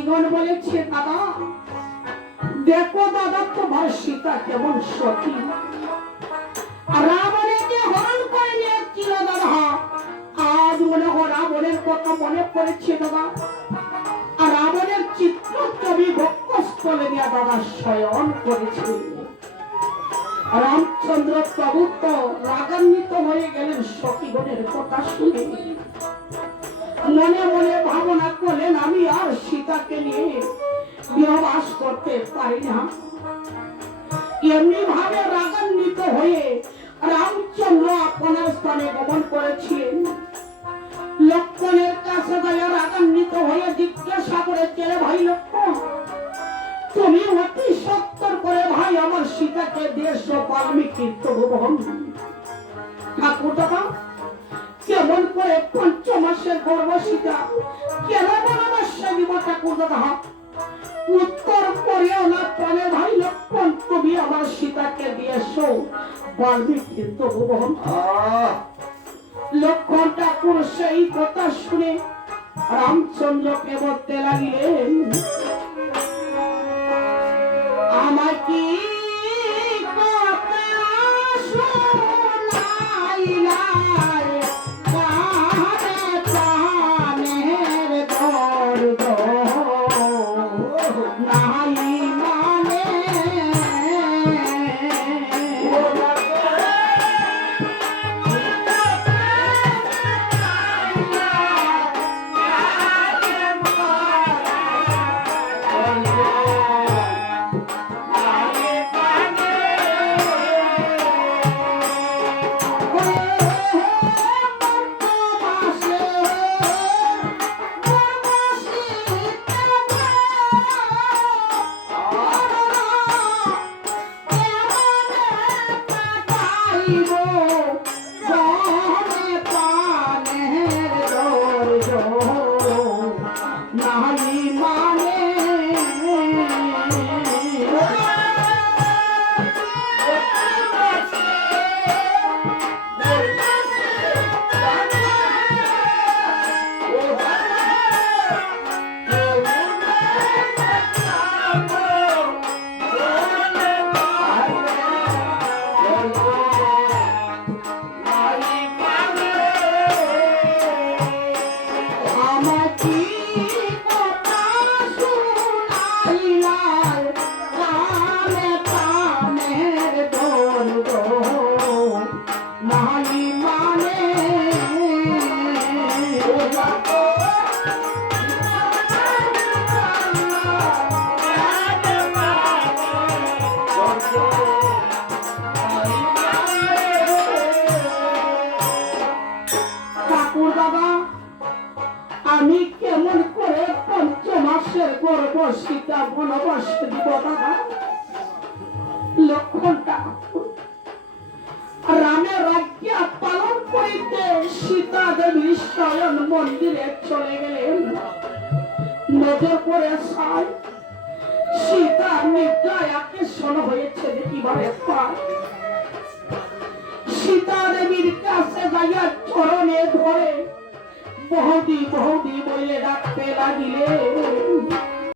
সখীগণ বলেছে দাদা দেখো দাদা তোমার সীতা কেমন সখী, রাবণকে হরণ করে নিয়েছিল দাদা, আজ মনে হয় রাবণের কথা মনে পড়েছে দাদা, আর রাবণের চিত্র ছবি বক্ষস্থলে নিয়ে দাদা শয়ন করেছে। রামচন্দ্র প্রভু তো রাগান্বিত হয়ে গেলেন সখীগণের কথা শুনে, মনে মনে ভাবনা করলেন আমি আর সীতাকে নিয়ে বিবাহ করতে পারি না। এমনি ভাবে রাগান্বিত হয়ে রামচন্দ্র আপনার স্থানে গমন করেছিলেন। লক্ষ্মণের কাছে গিয়ে রাগান্বিত হয়ে জিজ্ঞাসা করেছিল ভাই লক্ষ্মণ তুমি অতি সত্তর করে ভাই আমার সীতাকে দেশ বাল্মীকি তপোবন ঠাকুর দাদা কেমন করে ৫ মাসের গর্ভ সীতা কেন বনবাসে দিব ঠাকুর দাদা, উত্তর করিও না প্রাণে ভাই লক্ষ্মণ তুমি আমার সীতাকে দিয়েছ বাল্মীকি তপোবন। লক্ষ্মণ ঠাকুর সেই কথা শুনে রামচন্দ্রকে বলতে লাগিলেন আমার কি সীতা বনবাসে দিব দাদা। লক্ষ্মণটা রামের আজ্ঞা পালন করিতে সীতা দেবী শয়ন মন্দিরে চলে গেলেন। নজর করে সাই সীতা নিদ্রায় আকর্ষণ হয়েছে দেখিবারে পায়। সীতা দেবীর কাছে যাইয়া চরণে ধরে বৌদি বৌদি বলে ডাকতে লাগিলে